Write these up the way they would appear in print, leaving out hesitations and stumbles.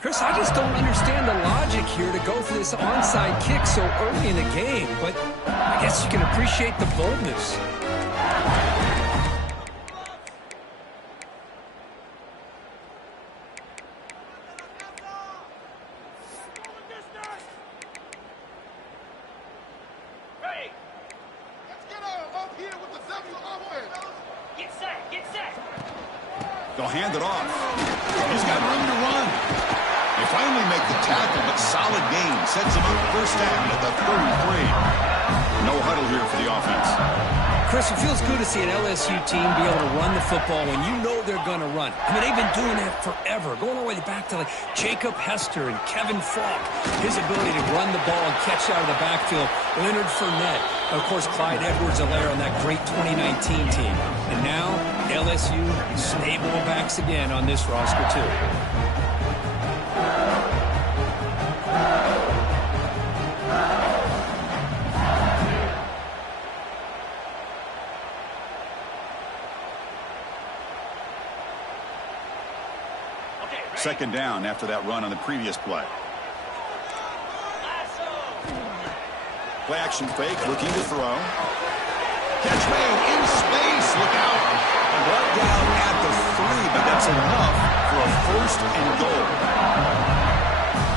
Chris, I just don't understand the logic here to go for this onside kick so early in the game, but I guess you can appreciate the boldness. They'll hand it off. He's got room to run. They finally make the tackle, but solid gain. Sets him up first down at the 33. No huddle here for the offense. Chris, it feels good to see an LSU team be able to run the football when you know they're going to run. I mean, they've been doing that forever, going all the way back to like Jacob Hester and Kevin Falk. His ability to run the ball and catch out of the backfield. Leonard Fournette. Of course, Clyde Edwards-Helaire on that great 2019 team. And now, LSU stable backs again on this roster, too. Second down after that run on the previous play. Play action fake, looking to throw. Catch made in space. Look out. Brought down at the 3, but that's enough for a first and goal.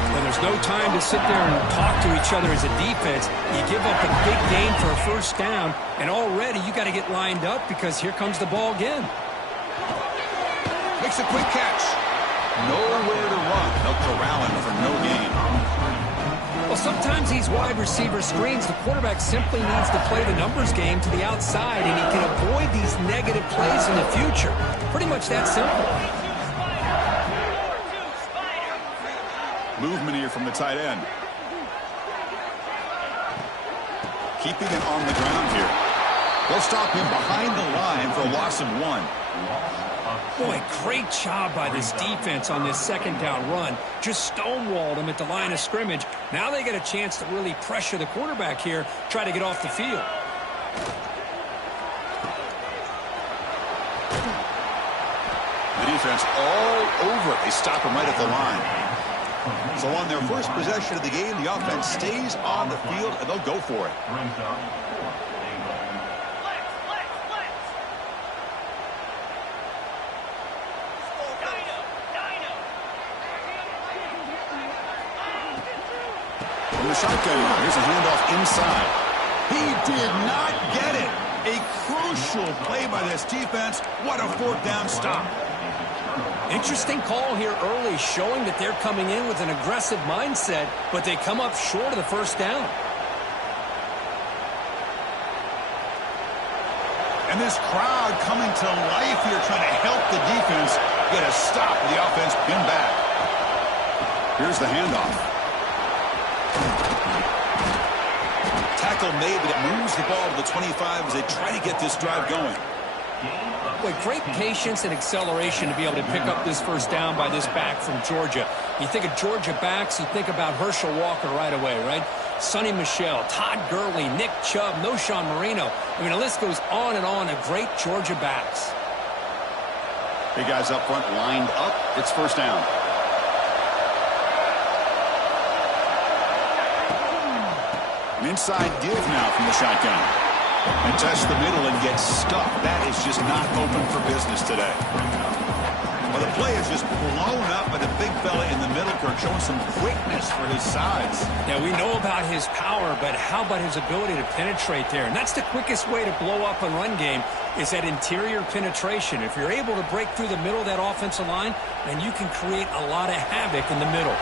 Well, there's no time to sit there and talk to each other as a defense. You give up a big gain for a first down, and already you got to get lined up because here comes the ball again. Makes a quick catch. Nowhere to run. They'll corral him for no gain. Well, sometimes these wide receiver screens, the quarterback simply needs to play the numbers game to the outside, and he can avoid these negative plays in the future. Pretty much that simple. Movement here from the tight end. Keeping it on the ground here. They'll stop him behind the line for a loss of 1. Boy, great job by this defense on this second down run. Just stonewalled him at the line of scrimmage. Now they get a chance to really pressure the quarterback here, try to get off the field. The defense all over it. They stop him right at the line. So on their first possession of the game, the offense stays on the field, and they'll go for it. From the shotgun now, here's a handoff inside. He did not get it. A crucial play by this defense. What a fourth down stop. Interesting call here early, showing that they're coming in with an aggressive mindset, but they come up short of the first down. And this crowd coming to life here, trying to help the defense get a stop with the offense pinned back. Here's the handoff. Tackle made, but it moves the ball to the 25 as they try to get this drive going. Boy, great patience and acceleration to be able to pick up this first down by this back from Georgia. You think of Georgia backs, you think about Herschel Walker right away, right? Sonny Michel, Todd Gurley, Nick Chubb, Noshawn Marino. I mean, the list goes on and on of great Georgia backs. Big guys up front lined up. It's first down. An inside give now from the shotgun. And test the middle and get stuck. That is just not open for business today. Well, the play is just blown up by the big fella in the middle, Kirk, showing some quickness for his size. Yeah, we know about his power, but how about his ability to penetrate there? And that's the quickest way to blow up a run game, is that interior penetration. If you're able to break through the middle of that offensive line, then you can create a lot of havoc in the middle.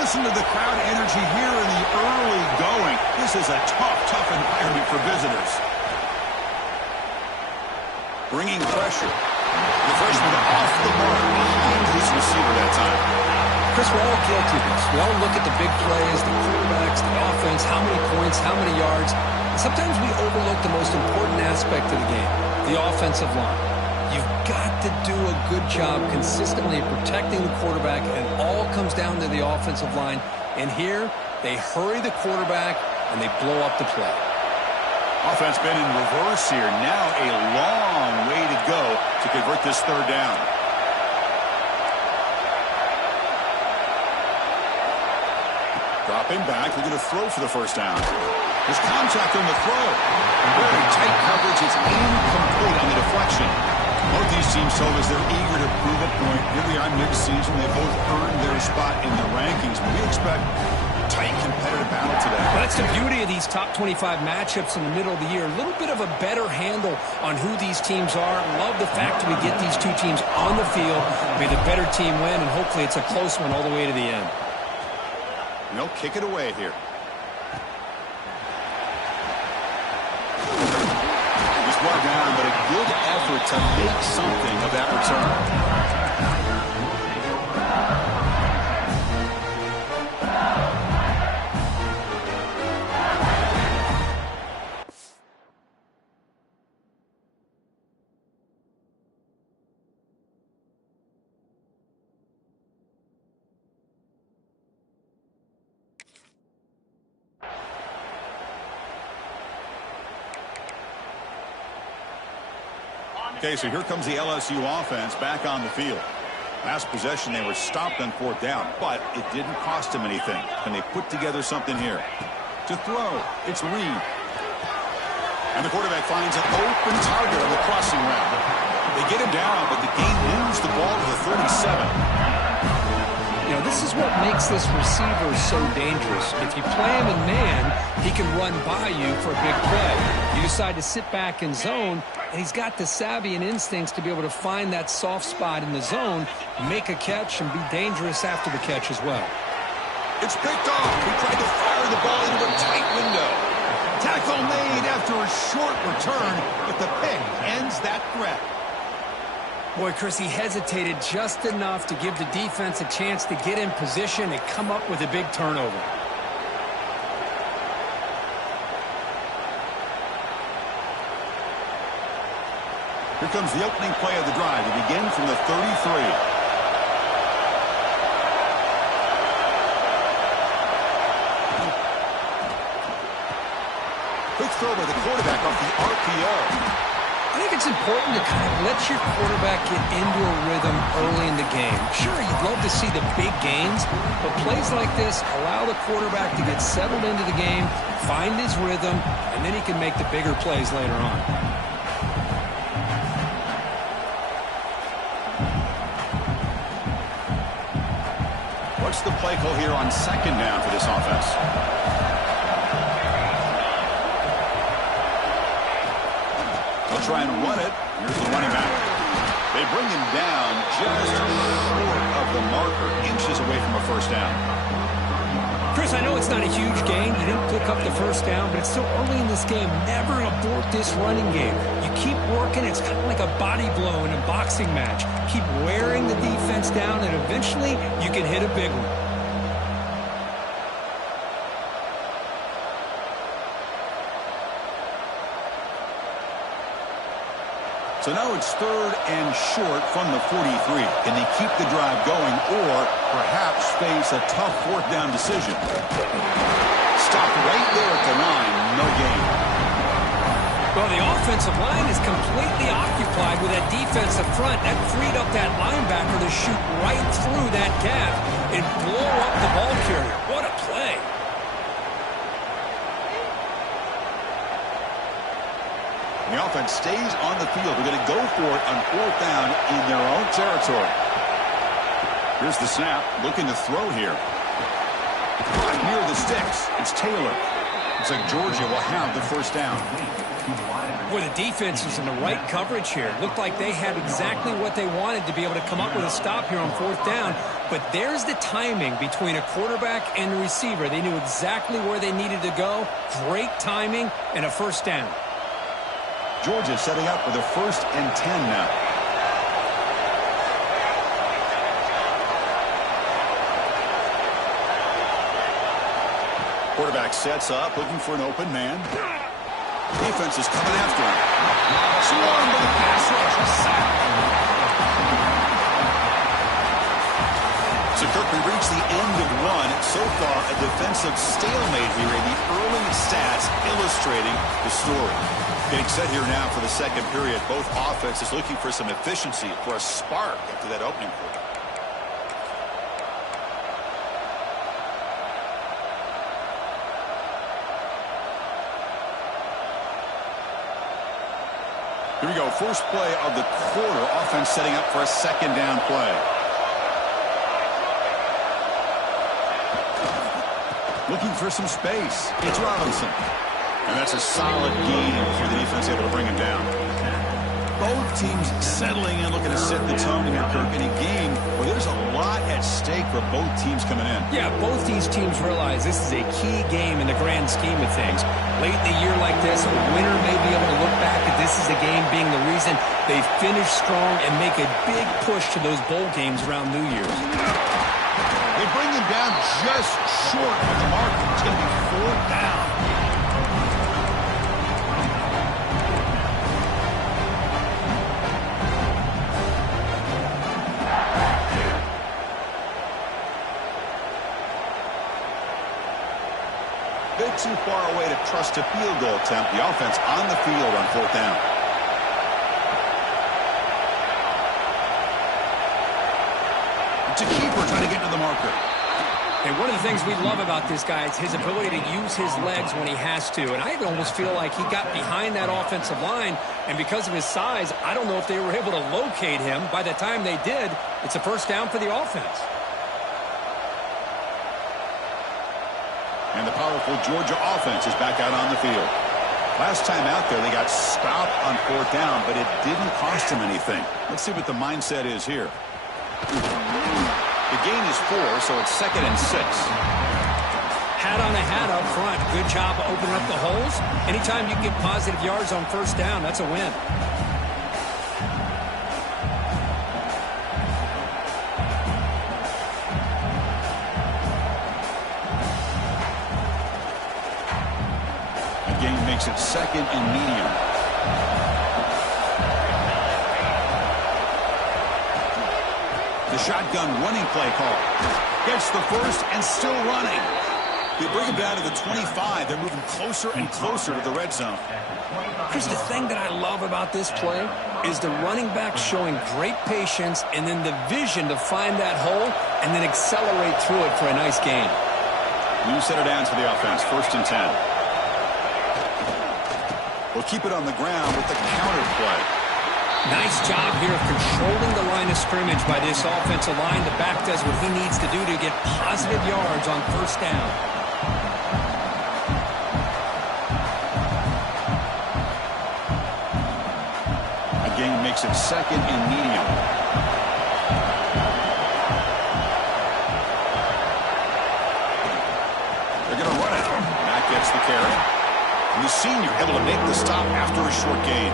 Listen to the crowd energy here in the early going. This is a tough environment for visitors. Bringing pressure. The freshman off the mark behind his receiver that time. Chris, we're all guilty of this. We all look at the big plays, the quarterbacks, the offense, how many points, how many yards. And sometimes we overlook the most important aspect of the game, the offensive line. You've got to do a good job consistently protecting the quarterback, and all comes down to the offensive line. And here, they hurry the quarterback, and they blow up the play. Offense been in reverse here. Now a long way to go to convert this third down. Dropping back, they're going to throw for the first down. There's contact on the throw. Very tight coverage. It's incomplete on the deflection. Both these teams told us they're eager to prove a point. Here we are mid-season. They both earned their spot in the rankings. We expect a tight competitive battle today. Well, that's the beauty of these top 25 matchups in the middle of the year. A little bit of a better handle on who these teams are. Love the fact that we get these two teams on the field. May the better team win, and hopefully it's a close one all the way to the end. And they'll kick it away here. He's brought down, but a good effort to make something of that return. Okay, so here comes the LSU offense back on the field. Last possession, they were stopped on fourth down, but it didn't cost them anything. And they put together something here. To throw, it's Reed. And the quarterback finds an open target on the crossing route. They get him down, but the game moves the ball to the 37. You know, this is what makes this receiver so dangerous. If you play him in man, he can run by you for a big play. You decide to sit back in zone, and he's got the savvy and instincts to be able to find that soft spot in the zone, make a catch, and be dangerous after the catch as well. It's picked off. He tried to fire the ball into a tight window. Tackle made after a short return, but the pick ends that threat. Boy, Chris, he hesitated just enough to give the defense a chance to get in position and come up with a big turnover. Here comes the opening play of the drive. We begin from the 33. Quick throw by the quarterback off the RPO. I think it's important to kind of let your quarterback get into a rhythm early in the game. Sure, you'd love to see the big gains, but plays like this allow the quarterback to get settled into the game, find his rhythm, and then he can make the bigger plays later on. What's the play call here on second down for this offense? They'll try and run it. Here's the running back. They bring him down just short of the marker, inches away from a first down. Chris, I know it's not a huge gain. You didn't pick up the first down, but it's still early in this game. Never abort this running game. You keep working. It's kind of like a body blow in a boxing match. Keep wearing the defense down, and eventually you can hit a big one. So now it's third and short from the 43. Can they keep the drive going or perhaps face a tough fourth down decision? Stopped right there at the line. No gain. Well, the offensive line is completely occupied with that defensive front. That freed up that linebacker to shoot right through that gap and blow up the ball carrier. What a play. The offense stays on the field. They're going to go for it on fourth down in their own territory. Here's the snap. Looking to throw here. Near the sticks. It's Taylor. Looks like Georgia will have the first down. Boy, the defense was in the right coverage here. Looked like they had exactly what they wanted to be able to come up with a stop here on fourth down. But there's the timing between a quarterback and the receiver. They knew exactly where they needed to go. Great timing and a first down. Georgia setting up with a 1st and 10 now. Quarterback sets up, looking for an open man. Defense is coming after him. Swarmed by the pass rush. A sack. So Kirk, we reached the end of one. So far, a defensive stalemate here in the early stats illustrating the story. Getting set here now for the second period. Both offenses looking for some efficiency, for a spark after that opening quarter. first play of the quarter. Offense setting up for a second down play. Looking for some space. It's Robinson. And that's a solid gain for the defense, able to bring him down. Both teams settling in, looking to set the tone here, Kirk, in a game where there's a lot at stake for both teams coming in. Yeah, both these teams realize this is a key game in the grand scheme of things. Late in the year like this, a winner may be able to look back at this as a game being the reason they finish strong and make a big push to those bowl games around New Year's. They bring him down just short of the mark. It's going to be 4th down. Bit too far away to trust a field goal attempt. The offense on the field on 4th down. It's a keeper trying to get to the marker. And one of the things we love about this guy is his ability to use his legs when he has to. And I almost feel like he got behind that offensive line, and because of his size, I don't know if they were able to locate him. By the time they did, it's a first down for the offense. And the powerful Georgia offense is back out on the field. Last time out there, they got stopped on 4th down, but it didn't cost them anything. Let's see what the mindset is here. The gain is 4, so it's 2nd and 6. Hat on a hat up front. Good job opening up the holes. Anytime you can get positive yards on first down, that's a win. The gain makes it 2nd and medium. The shotgun running play call. Gets the first and still running. They bring him down to the 25. They're moving closer and closer to the red zone. Chris, the thing that I love about this play is the running back showing great patience and then the vision to find that hole and then accelerate through it for a nice gain. New set of downs for the offense. 1st and 10. We'll keep it on the ground with the counter play. Nice job here of controlling the line of scrimmage by this offensive line. The back does what he needs to do to get positive yards on first down. A gain makes it 2nd and medium. They're going to run it. Matt gets the carry. And the senior able to make the stop after a short gain.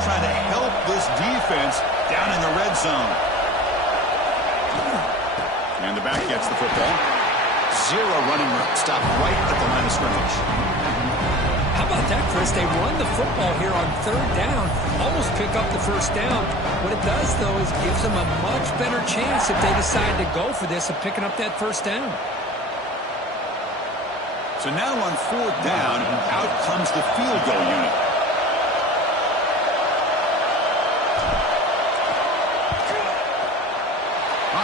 Trying to help this defense down in the red zone. And the back gets the football. 0 running room. Stop right at the line of scrimmage. How about that, Chris? They run the football here on 3rd down. Almost pick up the first down. What it does, though, is gives them a much better chance if they decide to go for this of picking up that first down. So now on 4th down, out comes the field goal unit.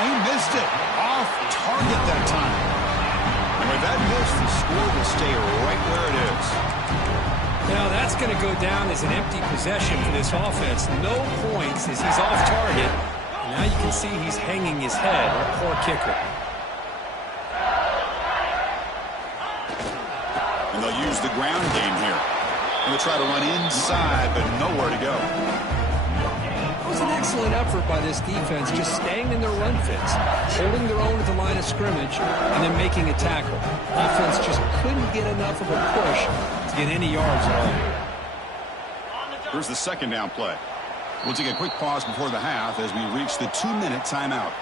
He missed it. Off target that time. And with that miss, the score will stay right where it is. Now that's going to go down as an empty possession for this offense. No points as he's off target. Now you can see he's hanging his head. A poor kicker. And they'll use the ground game here. And they'll try to run inside, but nowhere to go. It was an excellent effort by this defense, just staying in their run fits, holding their own at the line of scrimmage, and then making a tackle. Offense just couldn't get enough of a push to get any yards at all. Here's the 2nd down play. We'll take a quick pause before the half as we reach the 2-minute timeout.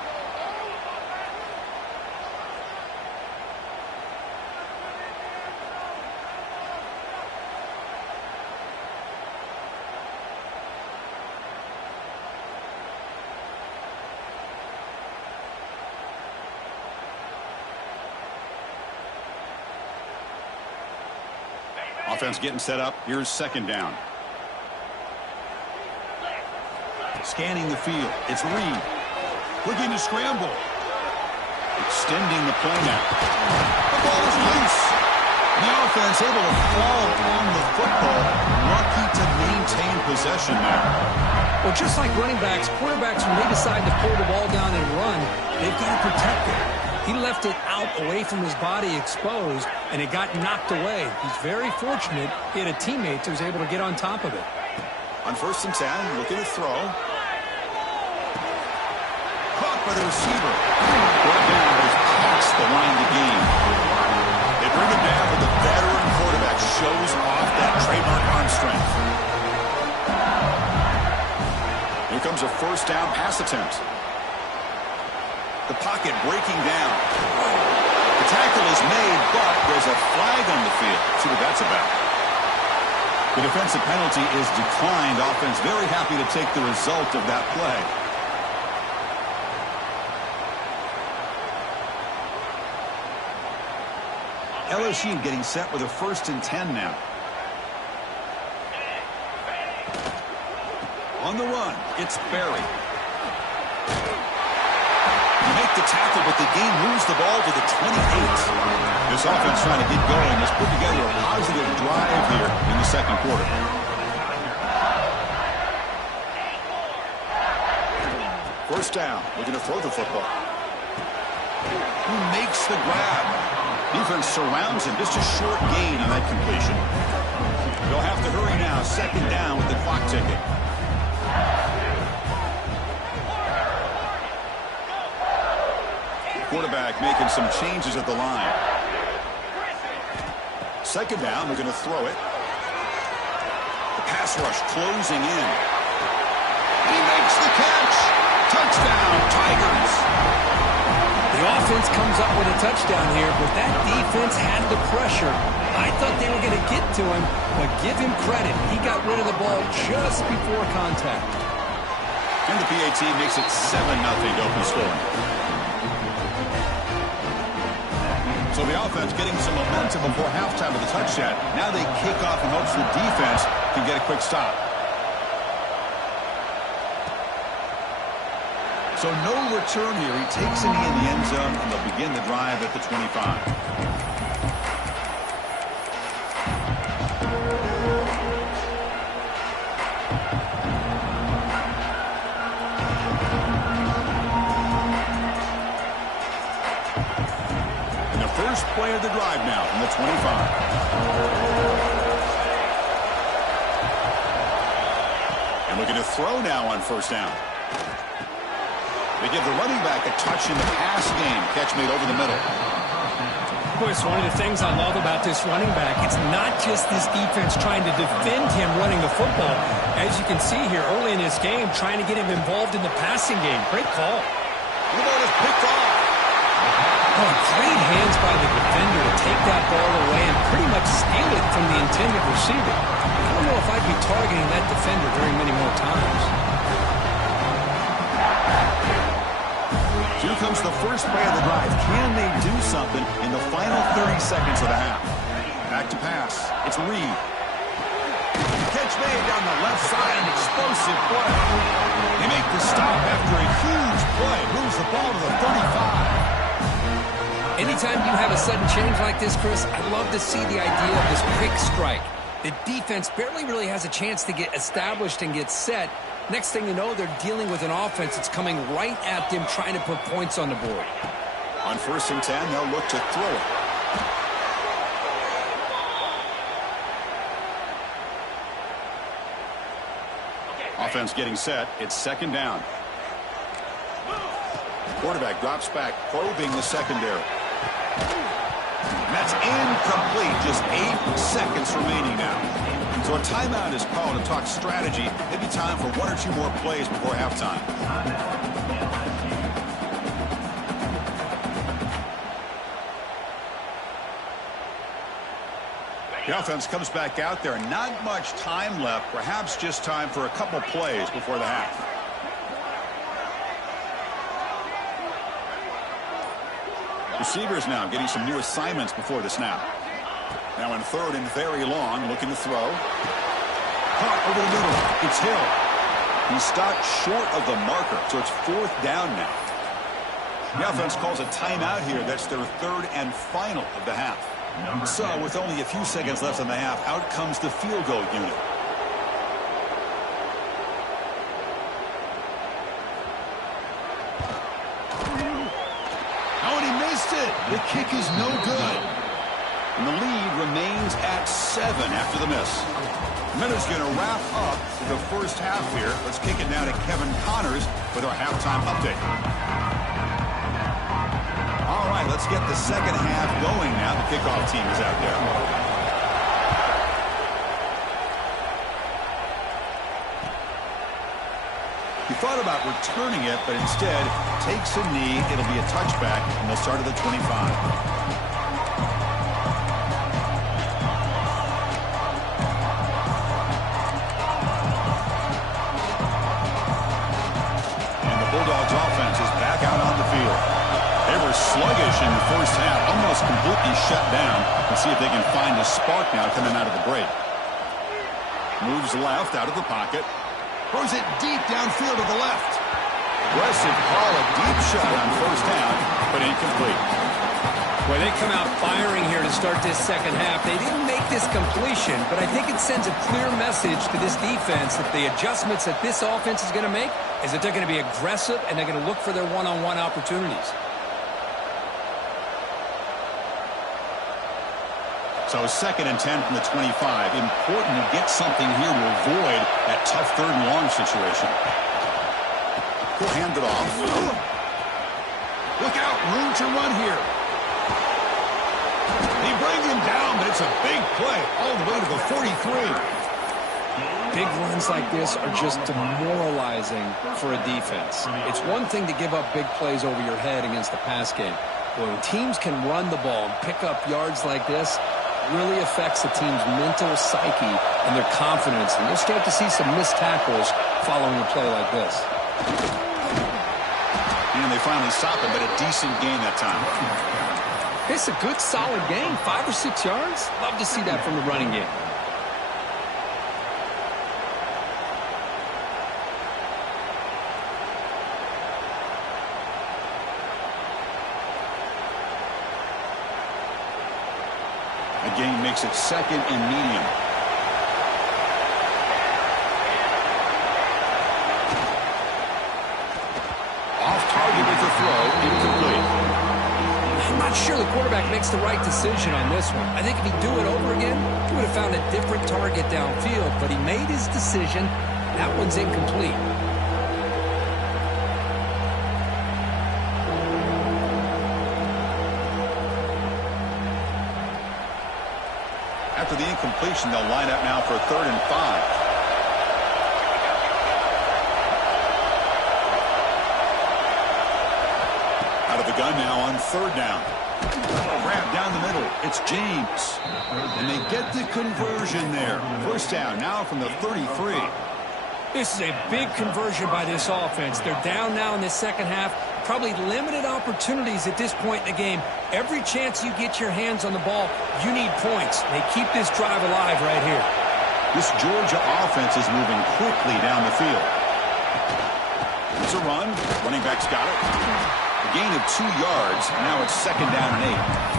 Offense getting set up. Here's 2nd down. Scanning the field. It's Reed. Looking to scramble. Extending the play now. The ball is loose. The offense able to fall on the football. Lucky to maintain possession there. Well, just like running backs, quarterbacks, when they decide to pull the ball down and run, they've got to protect it. He left it out away from his body exposed, and it got knocked away. He's very fortunate he had a teammate who was able to get on top of it. On 1st and 10, looking to throw. Caught by the receiver. Brought down as past the line to gain. They bring him down, but the veteran quarterback shows off that trademark arm strength. Here comes a 1st down pass attempt. The pocket breaking down. The tackle is made, but there's a flag on the field. See what that's about. The defensive penalty is declined. Offense very happy to take the result of that play. LSU getting set with a 1st and 10 now. On the run, it's Berry. Make the tackle, but the game moves the ball to the 28. This offense trying to get going has put together a positive drive here in the 2nd quarter. First down, looking to throw the football. Who makes the grab? Defense surrounds him. Just a short gain on that completion. They'll have to hurry now. 2nd down with the clock ticking. Quarterback making some changes at the line. 2nd down, they're going to throw it. The pass rush closing in. He makes the catch. Touchdown, Tigers. The offense comes up with a touchdown here, but that defense had the pressure. I thought they were going to get to him, but give him credit. He got rid of the ball just before contact. And the PAT makes it 7-0 to open scoring. So the offense getting some momentum before halftime with a touchdown. Now they kick off in hopes the defense can get a quick stop. So no return here. He takes it in the end zone, and they'll begin the drive at the 25. First play of the drive now from the 25. And looking to throw now on 1st down. They give the running back a touch in the pass game. Catch made over the middle. Boy, it's one of the things I love about this running back. It's not just this defense trying to defend him running the football. As you can see here early in this game, trying to get him involved in the passing game. Great call. The ball is picked off. Oh, great hands by the defender to take that ball away and pretty much steal it from the intended receiver. I don't know if I'd be targeting that defender very many more times. Here comes the first play of the drive. Can they do something in the final 30 seconds of the half? Back to pass. It's Reed. Catch made down the left side. An explosive play. They make the stop after a huge play. Moves the ball to the 35. Anytime you have a sudden change like this, Chris, I love to see the idea of this quick strike. The defense barely really has a chance to get established and get set. Next thing you know, they're dealing with an offense that's coming right at them, trying to put points on the board. On 1st and 10, they'll look to throw it. Offense getting set. It's 2nd down. Quarterback drops back, probing the secondary. That's incomplete. Just 8 seconds remaining now. So a timeout is called to talk strategy. Maybe time for 1 or 2 more plays before halftime. The offense comes back out there. Not much time left. Perhaps just time for a couple plays before the half. Receivers now getting some new assignments before the snap. Now in 3rd and very long, looking to throw. Caught over the middle. It's Hill. He stopped short of the marker, so it's 4th down now. The offense calls a timeout here. That's their 3rd and final of the half. So with only a few seconds left in the half, out comes the field goal unit. Oh, and he missed it. The kick is no good. And the lead remains at 7 after the miss. Miller's going to wrap up the first half here. Let's kick it now to Kevin Connors with our halftime update. All right, let's get the second half going now. The kickoff team is out there. He thought about returning it, but instead takes a knee. It'll be a touchback, and they'll start at the 25. Sluggish in the first half, almost completely shut down. Let's see if they can find a spark now coming out of the break. Moves left out of the pocket. Throws it deep downfield to the left. Aggressive call, a deep shot on first down, but incomplete. Well, they come out firing here to start this second half. They didn't make this completion, but I think it sends a clear message to this defense that the adjustments that this offense is going to make is that they're going to be aggressive and they're going to look for their one-on-one opportunities. So 2nd and 10 from the 25. Important to get something here to avoid that tough 3rd and long situation. He'll hand it off. Look out, room to run here. They bring him down, but it's a big play all the way to the 43. Big runs like this are just demoralizing for a defense. It's one thing to give up big plays over your head against the pass game. But when teams can run the ball and pick up yards like this, really affects the team's mental psyche and their confidence. And you'll start to see some missed tackles following a play like this. And they finally stop him, but a decent gain that time. It's a good, solid gain. 5 or 6 yards. Love to see that from the running game. Gain makes it 2nd and medium. Off target with the throw, incomplete. I'm not sure the quarterback makes the right decision on this one. I think if he'd do it over again, he would have found a different target downfield, but he made his decision. That one's incomplete. After the incompletion, they'll line up now for 3rd and 5. Out of the gun now on 3rd down. Grab down the middle. It's James. And they get the conversion there. First down now from the 33. This is a big conversion by this offense. They're down now in the second half. Probably limited opportunities at this point in the game. Every chance you get your hands on the ball, you need points. They keep this drive alive right here. This Georgia offense is moving quickly down the field. It's a run. Running back's got it. A gain of 2 yards. Now it's 2nd down and 8.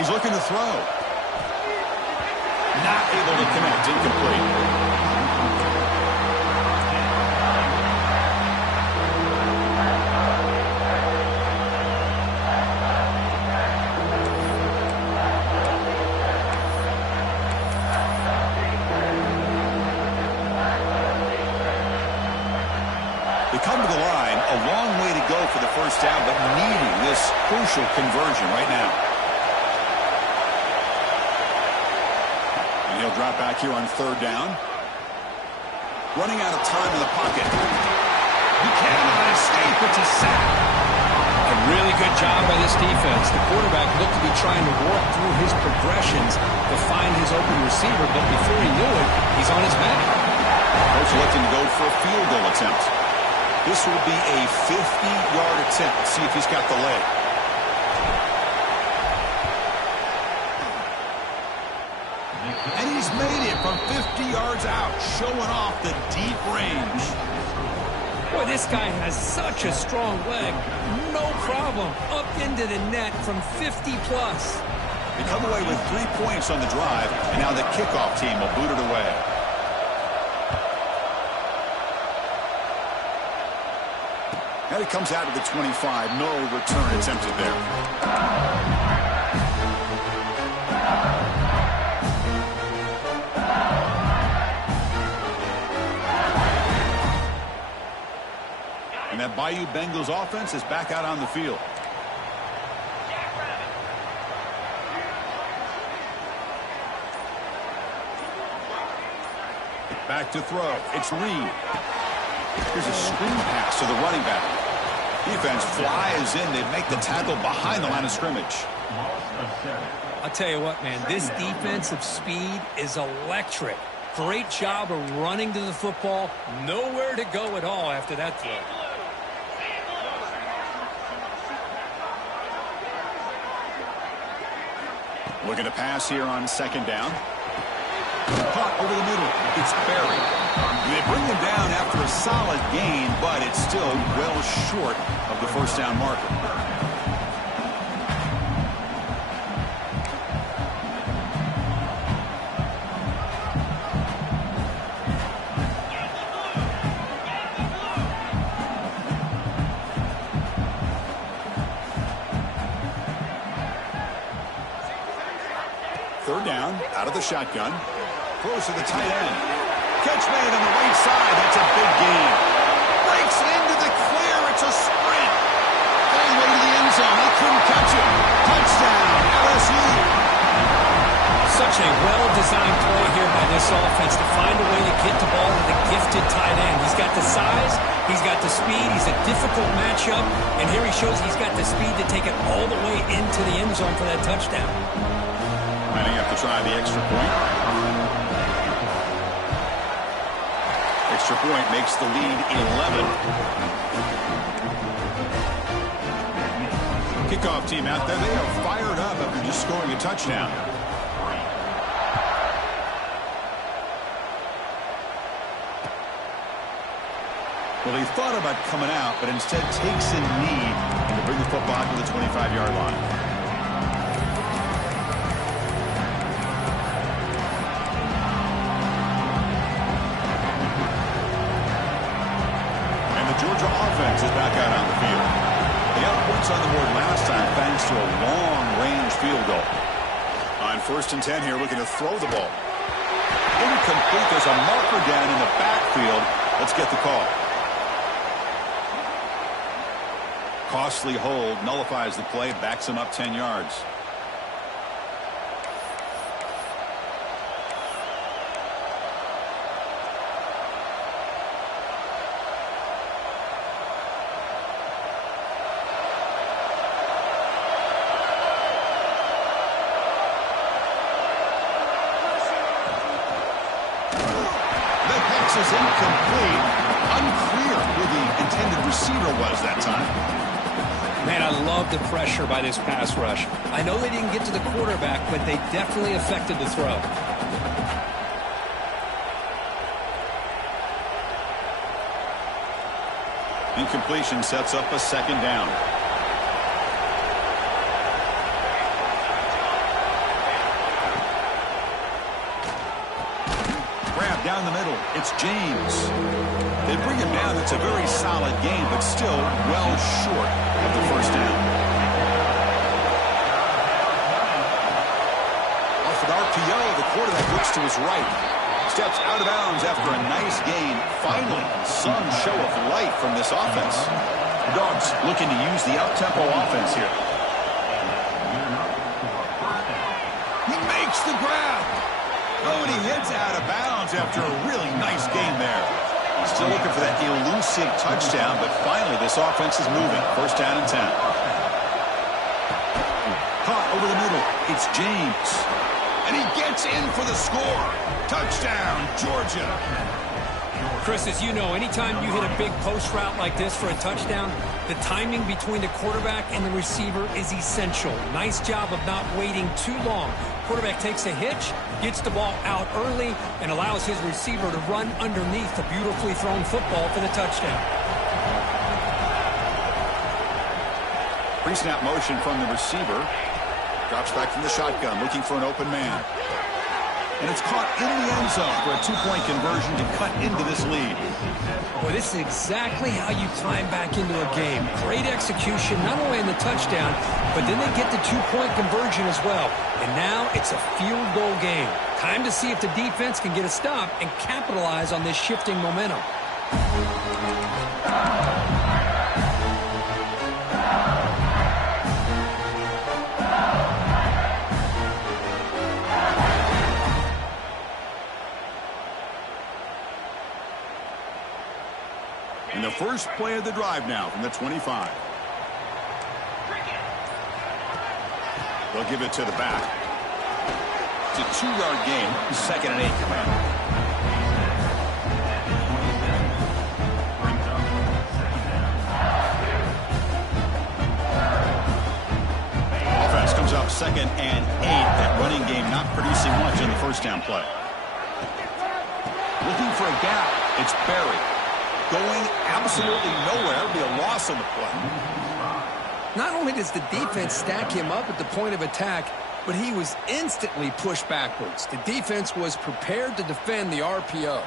He's looking to throw. Not able to connect. Incomplete. They come to the line. A long way to go for the first down, but needing this crucial conversion right now. He'll drop back here on 3rd down. Running out of time in the pocket. He cannot escape. It's a sack. A really good job by this defense. The quarterback looked to be trying to work through his progressions to find receiver, but before he knew it, he's on his back. Coach looking to go for a field goal attempt. This will be a 50-yard attempt. See if he's got the leg. And he's made it from 50 yards out, showing off the deep range. Boy, this guy has such a strong leg. No problem. Up into the net from 50-plus. They come away with 3 points on the drive, and now the kickoff team will boot it away. And it comes out to the 25. No return attempted there. And that Bayou Bengals offense is back out on the field. Back to throw. It's Reed. Here's a screen pass to the running back. Defense flies in. They make the tackle behind the line of scrimmage. I'll tell you what, man, this defensive speed is electric. Great job of running to the football. Nowhere to go at all after that throw. Looking to pass here on second down. Caught over the middle. It's buried. They bring him down after a solid gain, but it's still well short of the first down marker. Third down, out of the shotgun. Throws to the tight end. Catch made on the right side. That's a big gain. Breaks into the clear. It's a sprint. All the way to the end zone. He couldn't catch it. Touchdown, LSU. Such a well-designed play here by this offense to find a way to get the ball to the gifted tight end. He's got the size. He's got the speed. He's a difficult matchup. And here he shows he's got the speed to take it all the way into the end zone for that touchdown. Might have to try the extra point. Extra point makes the lead 11. Kickoff team out there. They are fired up after just scoring a touchdown. Well, he thought about coming out, but instead takes a knee to bring the football to the 25-yard line. Georgia offense is back out on the field. They got points on the board last time thanks to a long-range field goal. On 1st and 10 here, looking to throw the ball. Incomplete. There's a marker down in the backfield. Let's get the call. Costly hold, nullifies the play, backs him up 10 yards. Is incomplete. Unclear who the intended receiver was that time. Man, I love the pressure by this pass rush. I know they didn't get to the quarterback, but they definitely affected the throw. Incompletion sets up a second down. Down the middle, it's James. They bring him down. It's a very solid game, but still well short of the first down. Off an RPO, the quarterback looks to his right. Steps out of bounds after a nice gain. Finally, some show of life from this offense. The Dogs looking to use the up-tempo offense here. He makes the grab. Oh, and he hits out of bounds after a really nice game there. Still looking for that elusive touchdown, but finally this offense is moving. 1st down and 10. Caught over the middle. It's James. And he gets in for the score. Touchdown, Georgia. Chris, as you know, anytime you hit a big post route like this for a touchdown, the timing between the quarterback and the receiver is essential. Nice job of not waiting too long. Quarterback takes a hitch, gets the ball out early, and allows his receiver to run underneath the beautifully thrown football for the touchdown. Pre-snap motion from the receiver. Drops back from the shotgun, looking for an open man. And it's caught in the end zone for a two-point conversion to cut into this lead. Well, this is exactly how you climb back into a game. Great execution, not only in the touchdown, but then they get the two-point conversion as well. And now it's a field goal game. Time to see if the defense can get a stop and capitalize on this shifting momentum. And the first play of the drive now from the 25. They'll give it to the back. It's a 2-yard gain. 2nd and 8 coming. Offense comes up 2nd and 8. That running game not producing much in the first down play. Looking for a gap. It's Berry. Going absolutely nowhere. It'll be a loss on the play. Not only does the defense stack him up at the point of attack, but he was instantly pushed backwards. The defense was prepared to defend the RPO.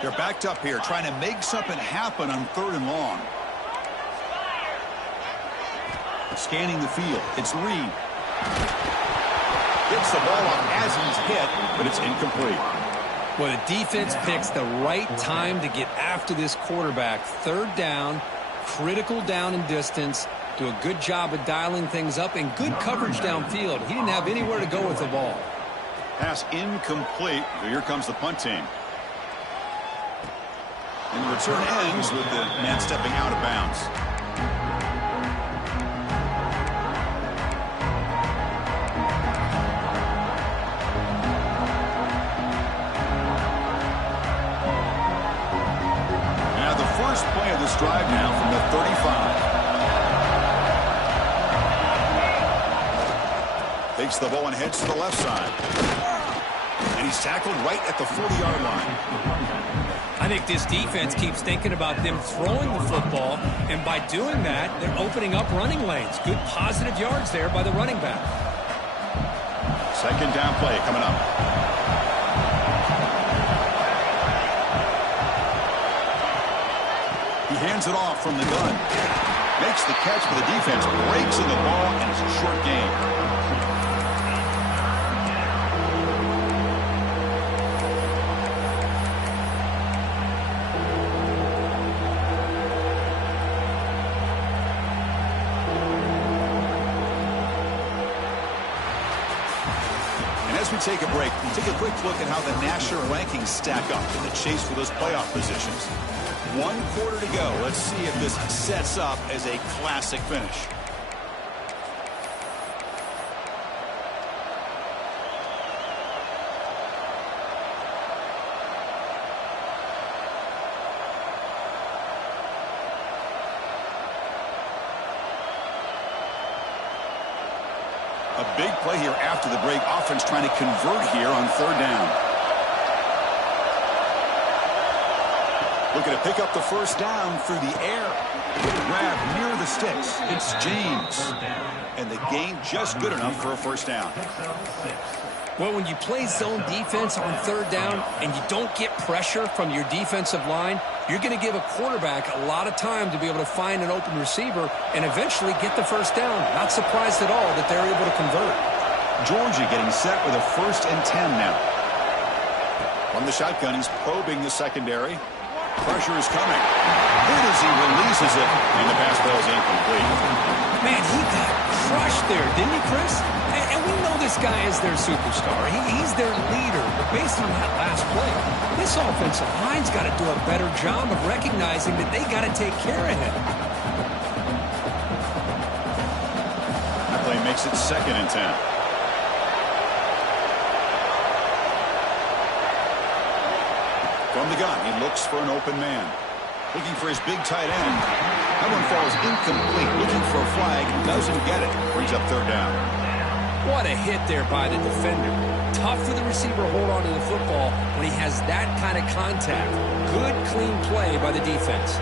They're backed up here, trying to make something happen on 3rd and long. Scanning the field. It's Reed. Gets the ball up as he's hit, but it's incomplete. Well, the defense picks the right time to get after this quarterback. 3rd down, critical down and distance. Do a good job of dialing things up and good coverage downfield. He didn't have anywhere to go with the ball. Pass incomplete. So here comes the punt team. And the return ends with the man stepping out of bounds. Play of this drive now from the 35. Takes the ball and heads to the left side. And he's tackled right at the 40-yard line. I think this defense keeps thinking about them throwing the football, and by doing that, they're opening up running lanes. Good positive yards there by the running back. 2nd down play coming up. Hands it off from the gun. Makes the catch, but the defense breaks in the ball, and it's a short gain. And as we take a break, we take a quick look at how the national rankings stack up in the chase for those playoff positions. 1 quarter to go. Let's see if this sets up as a classic finish. A big play here after the break. Offense trying to convert here on 3rd down. Looking to pick up the first down through the air. Grab near the sticks. It's James. And the gain just good enough for a first down. Well, when you play zone defense on 3rd down and you don't get pressure from your defensive line, you're going to give a quarterback a lot of time to be able to find an open receiver and eventually get the first down. Not surprised at all that they're able to convert. Georgia getting set with a 1st and 10 now. From the shotgun, he's probing the secondary. Pressure is coming. Good as he releases it, and the pass ball is incomplete. Man, he got crushed there, didn't he, Chris? And We know this guy is their superstar. He's their leader. But based on that last play, this offensive line's got to do a better job of recognizing that they got to take care of him. That play makes it 2nd and 10. From the gun, he looks for an open man. Looking for his big tight end. That one falls incomplete. Looking for a flag. Doesn't get it. Brings up 3rd down. What a hit there by the defender. Tough for the receiver to hold on to the football when he has that kind of contact. Good, clean play by the defense.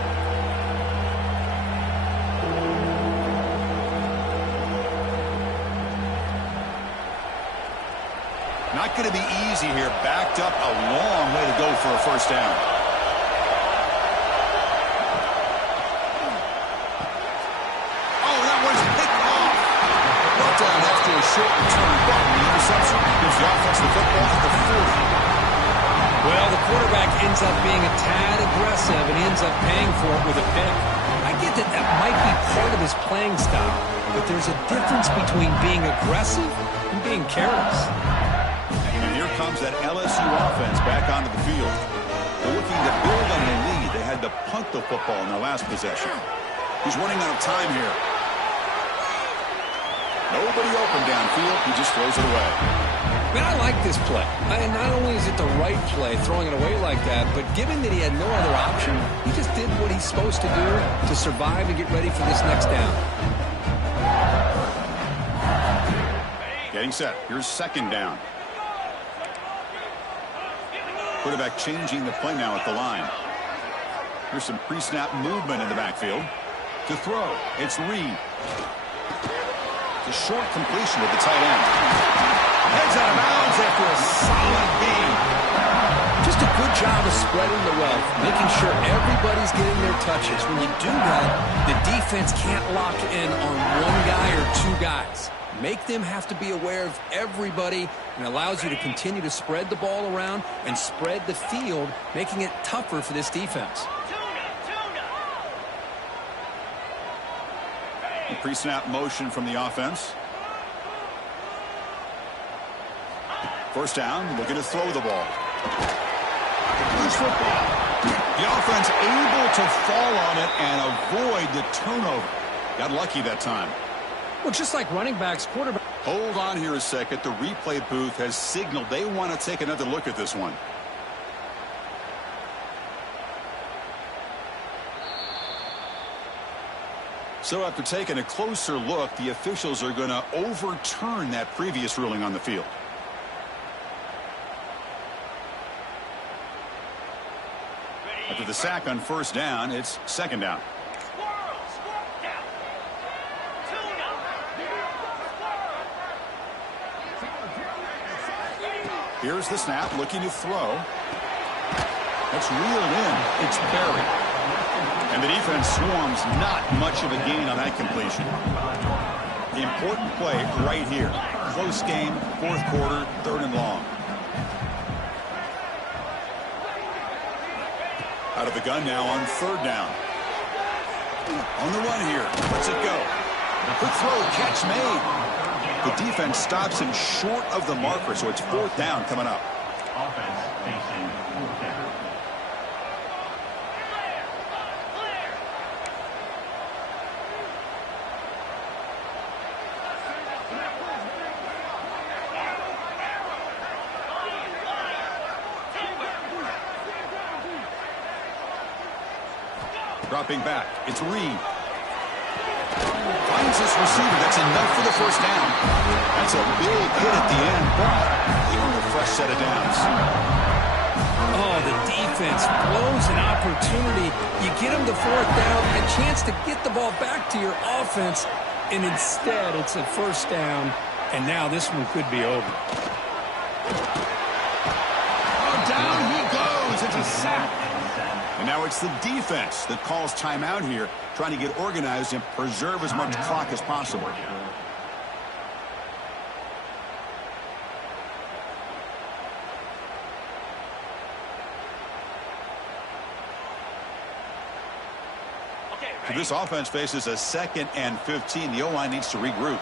Not going to be easy here. Backed up a long way to go for a 1st down. Oh, that one's picked off. Brought down after a short return. But the interception gives the offense the football at the 40. Well, the quarterback ends up being a tad aggressive and he ends up paying for it with a pick. I get that that might be part of his playing style, but there's a difference between being aggressive and being careless. And here comes that LSU offense back onto the field. They're looking to build on a lead. They had to punt the football in their last possession. He's running out of time here. Nobody open downfield. He just throws it away. Man, I like this play. And not only is it the right play, throwing it away like that, but given that he had no other option, he just did what he's supposed to do to survive and get ready for this next down. Getting set. Here's 2nd down. Quarterback changing the play now at the line. Here's some pre-snap movement in the backfield. To throw, it's Reed. It's a short completion to the tight end. Heads out of bounds after a solid gain. Just a good job of spreading the wealth, making sure everybody's getting their touches. When you do that, the defense can't lock in on one guy or 2 guys. Make them have to be aware of everybody, and allows you to continue to spread the ball around and spread the field, making it tougher for this defense. Pre-snap motion from the offense. 1st down, looking to throw the ball. Loose football. The offense able to fall on it and avoid the turnover. Got lucky that time. Well, just like running backs, quarterback. Hold on here a second. The replay booth has signaled they want to take another look at this one. So after taking a closer look, the officials are going to overturn that previous ruling on the field. After the sack on 1st down, it's 2nd down. Here's the snap, looking to throw. That's reeled in. It's buried. And the defense swarms. Not much of a gain on that completion. The important play right here. Close game, 4th quarter, 3rd and long. Out of the gun now on 3rd down. On the run here. Let's it go. Quick throw, catch made. The defense stops him short of the marker, so it's 4th down coming up. Offense facing 4th down. Dropping back, it's Reed. Finds this receiver. That's enough for the 1st down. That's a big hit at the end, but they earn a fresh set of downs. Oh, the defense blows an opportunity. You get them the 4th down, a chance to get the ball back to your offense, and instead it's a 1st down, and now this one could be over. Oh, down he goes. It's a sack. And now it's the defense that calls timeout here, trying to get organized and preserve as much clock as possible. So this offense faces a 2nd and 15. The O-line needs to regroup.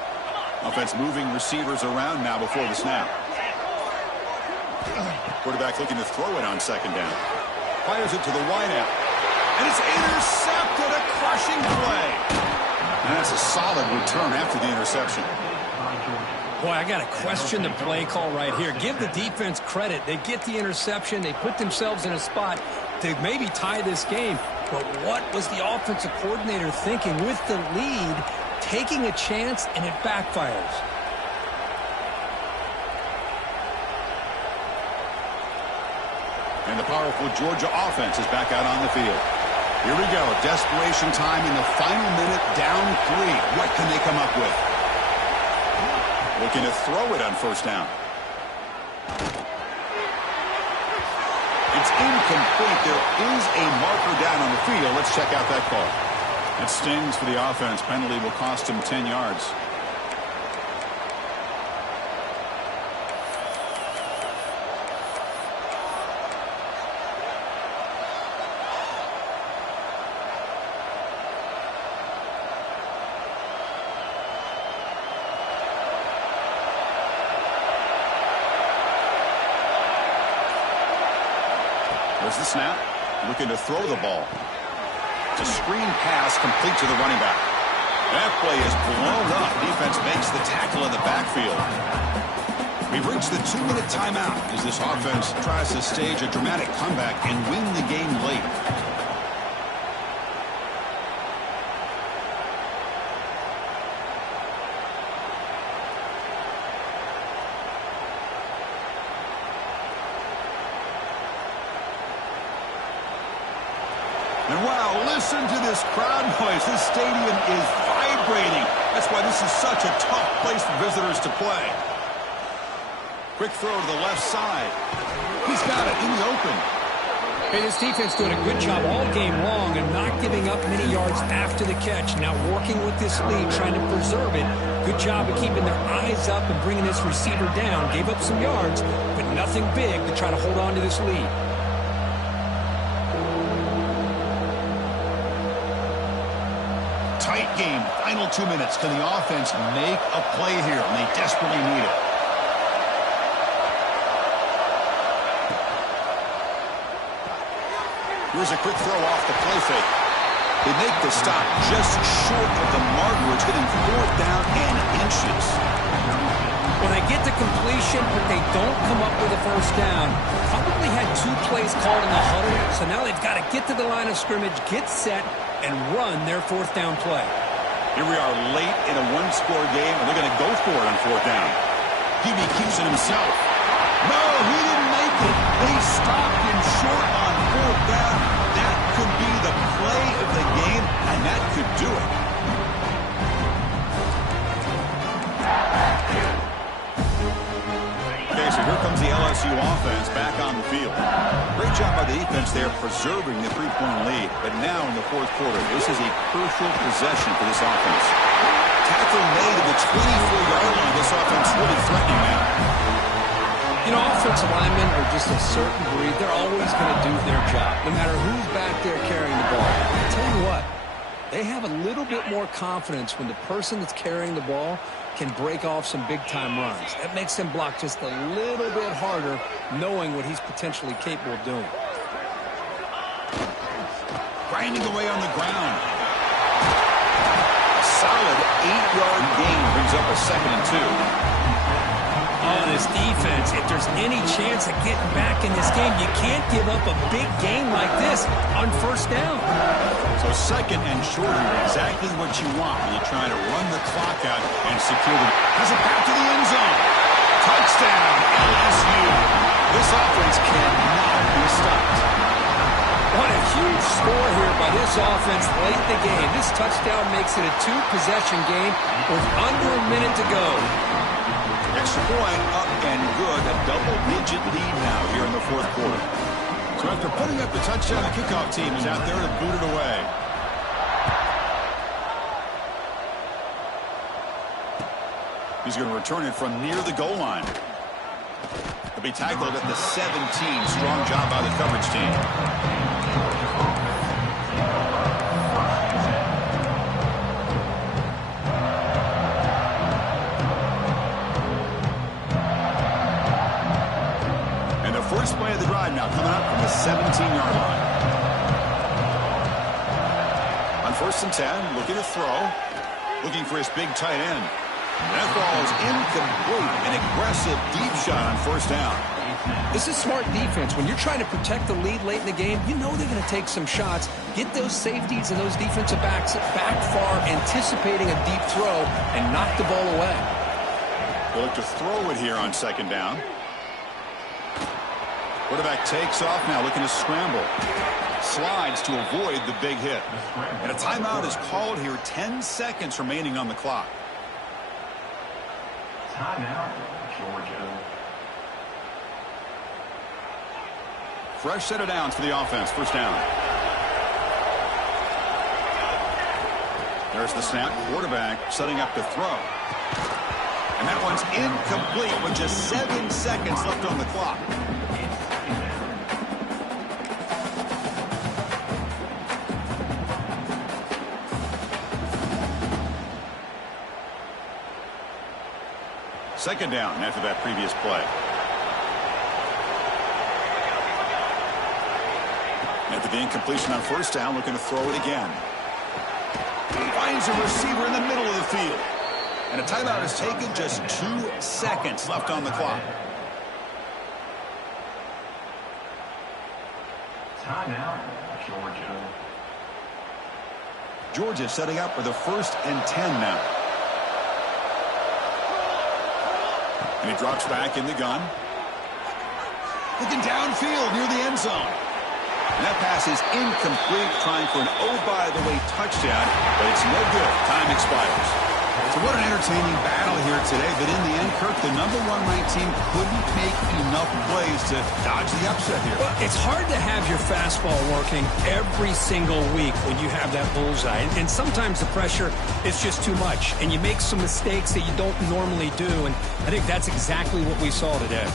Offense moving receivers around now before the snap. Quarterback looking to throw it on second down. Fires it to the wideout. And it's intercepted. A crushing play. And that's a solid return after the interception. Boy, I got to question the play call right here. Give the defense credit. They get the interception. They put themselves in a spot to maybe tie this game. But what was the offensive coordinator thinking with the lead, taking a chance, and it backfires? And the powerful Georgia offense is back out on the field. Here we go. Desperation time in the final minute, down 3. What can they come up with? Looking to throw it on first down. It's incomplete. There is a marker down on the field. Let's check out that call. It stings for the offense. Penalty will cost him 10 yards. There's the snap. Looking to throw the ball. It's a screen pass complete to the running back. That play is blown up. Defense makes the tackle in the backfield. We've reached the 2-minute timeout as this offense tries to stage a dramatic comeback and win the game late. And wow, listen to this crowd noise. This stadium is vibrating. That's why this is such a tough place for visitors to play. Quick throw to the left side. He's got it in the open. Hey, this defense doing a good job all game long and not giving up many yards after the catch. Now working with this lead, trying to preserve it. Good job of keeping their eyes up and bringing this receiver down. Gave up some yards, but nothing big to try to hold on to this lead. Tight game. Final 2 minutes. Can the offense make a play here? And they desperately need it. Here's a quick throw off the play fake. They make the stop just short of the marker. It's getting 4th down and inches. When they get the completion, but they don't come up with a first down, probably had 2 plays called in the huddle, so now they've got to get to the line of scrimmage, get set, and run their 4th down play. Here we are late in a one-score game, and they're going to go for it on 4th down. QB keeps it himself. No, he didn't make it. They stopped him short on 4th down. That could be the play of the game, and that could do it. Okay, so here comes the LSU offense back on the field. Great job by the defense there preserving the 3-point lead. But now in the 4th quarter, this is a crucial possession for this offense. Tackle made at the 24-yard line. This offense really threatening now. You know, offensive linemen are just a certain breed. They're always going to do their job, no matter who's back there carrying the ball. I'll tell you what, they have a little bit more confidence when the person that's carrying the ball can break off some big-time runs. That makes them block just a little bit harder, knowing what he's potentially capable of doing. Grinding away on the ground. A solid 8-yard gain brings up a 2nd and 2. Oh, this defense, if there's any chance of getting back in this game, you can't give up a big game like this on first down. So 2nd and short here, exactly what you want when you're trying to run the clock out and secure the... Has it back to the end zone. Touchdown, LSU. This offense cannot be stopped. What a huge score here by this offense late in the game. This touchdown makes it a 2-possession game with under a minute to go. Extra point up and good. A double-digit lead now here in the 4th quarter. So after putting up the touchdown, the kickoff team is out there to boot it away. He's going to return it from near the goal line. He'll be tackled at the 17. Strong job by the coverage team. coming up from the 17-yard line. On 1st and 10, looking to throw. Looking for his big tight end. That ball is incomplete. An aggressive deep shot on 1st down. This is smart defense. When you're trying to protect the lead late in the game, you know they're going to take some shots. Get those safeties and those defensive backs back far, anticipating a deep throw, and knock the ball away. They'll look to throw it here on 2nd down. Quarterback takes off now, looking to scramble. Slides to avoid the big hit. And a timeout is called here. 10 seconds remaining on the clock. Timeout, Georgia. Fresh set of downs for the offense. 1st down. There's the snap. Quarterback setting up to throw. And that one's incomplete with just 7 seconds left on the clock. Second down after that previous play. After the incompletion on 1st down, looking to throw it again. He finds a receiver in the middle of the field. And a timeout is taken, just 2 seconds left on the clock. Timeout, Georgia. Georgia setting up with a 1st and 10 now. And he drops back in the gun. Looking downfield near the end zone. And that pass is incomplete, trying for an oh-by-the-way touchdown, but it's no good. Time expires. So what an entertaining battle here today, but in the end, Kirk, the #1 ranked team couldn't make enough plays to dodge the upset here. Well, it's hard to have your fastball working every single week when you have that bullseye. And sometimes the pressure is just too much, and you make some mistakes that you don't normally do. And I think that's exactly what we saw today.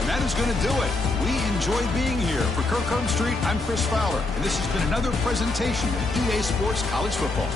And that is going to do it. We enjoyed being here. For Kirk Street, I'm Chris Fowler, and this has been another presentation of EA Sports College Football.